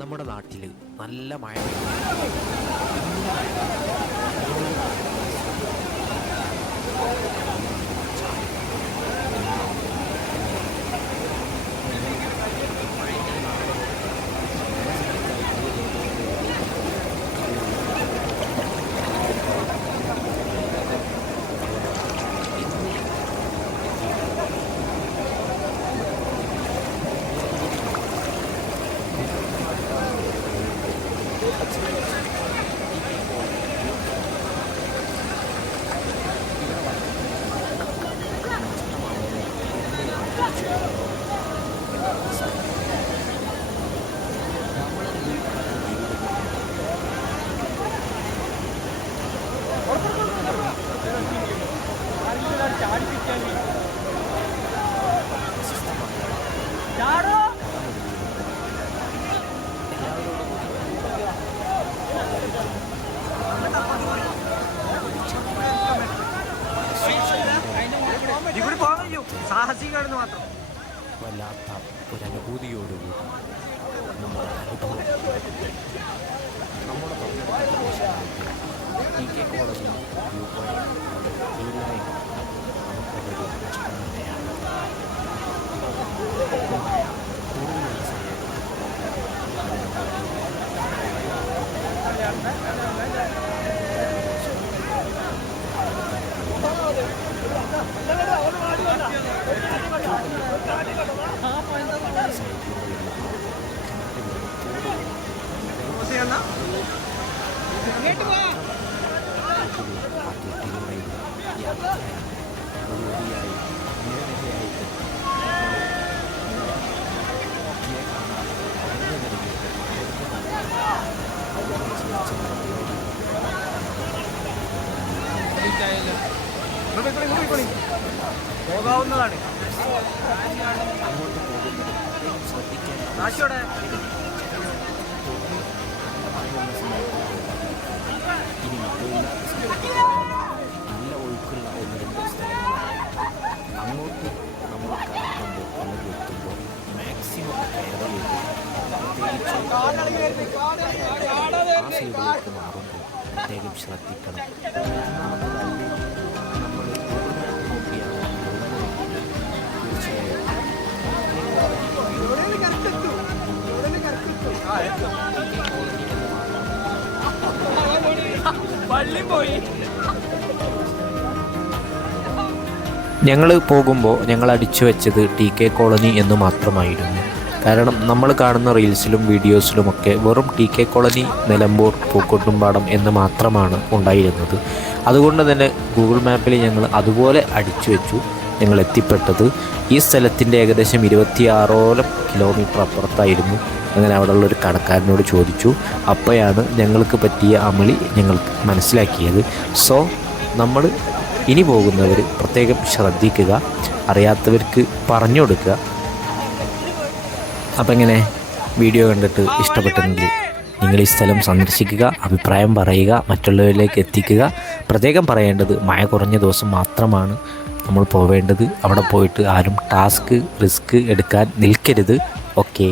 നമ്മുടെ നാട്ടിൽ നല്ല മഴ സാഹസികമാണെന്ന് മാത്രം. വല്ലാത്ത ഒരനുഭൂതിയോടുകൂടി നമ്മുടെ അനുഭവം നമ്മുടെ ടി കെ കോളേജിൽ വ്യൂ പോയിന്റ് തീർച്ചയായും നമുക്കതൊരു നഷ്ടം തന്നെയാണ്. പോകാവുന്നതാണ്. നാശോടെ ഇനി നല്ല ഒഴുക്കുള്ള ഒന്ന് രണ്ട് സ്ഥലങ്ങളാണ്. അങ്ങോട്ട് നമ്മൾ കടക്കുമ്പോൾ അല്ലെങ്കിൽ എത്തുമ്പോൾ മാക്സിമം കെയർ ചെയ്ത് പ്രത്യേകിച്ച് ആ സൈഡിലേക്ക് മാറുമ്പോൾ പ്രത്യേകം ശ്രദ്ധിക്കണം. നമ്മൾ നോക്കിയാണ് ഞങ്ങൾ പോകുമ്പോൾ ഞങ്ങൾ അടിച്ചു വെച്ചത് ടി കെ കോളനി എന്ന് മാത്രമായിരുന്നു. കാരണം നമ്മൾ കാണുന്ന റീൽസിലും വീഡിയോസിലുമൊക്കെ വെറും T K colony, Nilambur, Pookkottumpadam എന്ന് മാത്രമാണ് ഉണ്ടായിരുന്നത്. അതുകൊണ്ട് തന്നെ ഗൂഗിൾ മാപ്പിൽ ഞങ്ങൾ അതുപോലെ അടിച്ചു വെച്ചു. ഞങ്ങൾ എത്തിപ്പെട്ടത് ഈ സ്ഥലത്തിൻ്റെ ഏകദേശം 26ഓളം കിലോമീറ്റർ അപ്പുറത്തായിരുന്നു. അങ്ങനെ അവിടെയുള്ളൊരു കടക്കാരനോട് ചോദിച്ചു. അപ്പോഴാണ് ഞങ്ങൾക്ക് പറ്റിയ അമളി ഞങ്ങൾക്ക് മനസ്സിലാക്കിയത്. സോ നമ്മൾ ഇനി പോകുന്നവർ പ്രത്യേകം ശ്രദ്ധിക്കുക, അറിയാത്തവർക്ക് പറഞ്ഞു കൊടുക്കുക. അപ്പം ഇങ്ങനെ വീഡിയോ കണ്ടിട്ട് ഇഷ്ടപ്പെട്ടെങ്കിൽ നിങ്ങൾ ഈ സ്ഥലം സന്ദർശിക്കുക, അഭിപ്രായം പറയുക, മറ്റുള്ളവരിലേക്ക് എത്തിക്കുക. പ്രത്യേകം പറയേണ്ടത് മഴ കുറഞ്ഞ ദിവസം മാത്രമാണ് നമ്മൾ പോവേണ്ടത്. അവിടെ പോയിട്ട് ആരും റിസ്ക് എടുക്കാൻ നിൽക്കരുത്. ഓക്കെ.